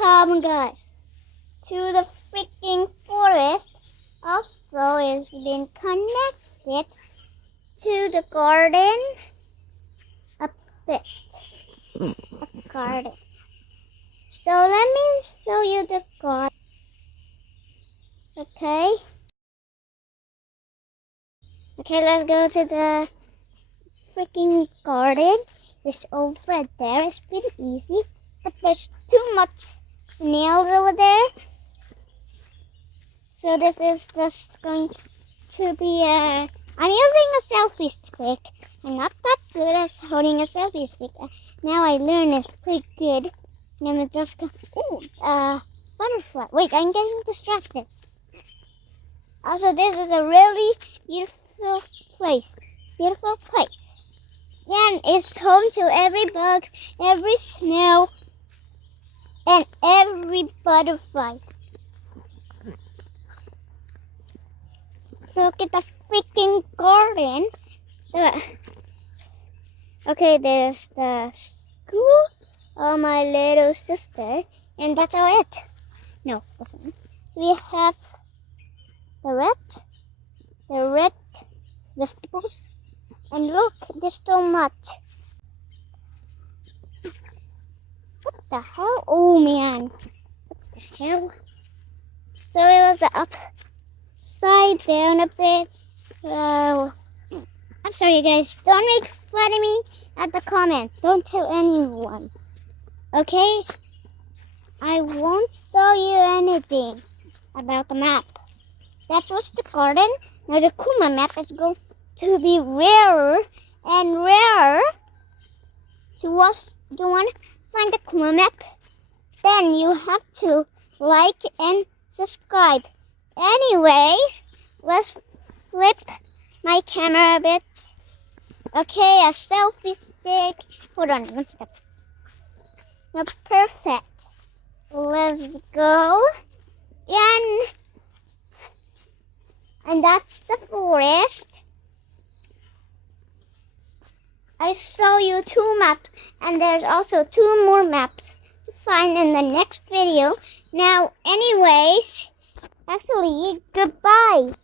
Welcome, guys, to the freaking forest. Also, it's been connected to the garden a bit. A garden. So let me show you the garden. Okay. Okay, let's go to the freaking garden. It's over there. It's pretty easy, but there's too much snails over there. So this is just going to be I'm using a selfie stick. I'm not that good at holding a selfie stick. Now I learned it's pretty good. And I'm just butterfly. Wait, I'm getting distracted. Also, this is a really beautiful place. Beautiful place. And it's home to every bug, every snail, and every butterfly. Look at the freaking garden. Okay, there's the school of my little sister, and that's all it. No, we have the red vegetables, and look, there's so much. What the hell? Oh man, what the hell? So it was upside down a bit. So I'm sorry, guys. Don't make fun of me at the comments. Don't tell anyone. Okay? I won't show you anything about the map. That was the garden. Now the Kuma map is going to be rarer and rarer. So once you want to find the Kuma map, then you have to like and subscribe. Anyways, let's flip my camera a bit. Okay, a selfie stick. Hold on one second. Now, perfect. Let's go. And that's the forest. I show you 2 maps, and there's also 2 more maps to find in the next video. Now, anyways, actually, goodbye.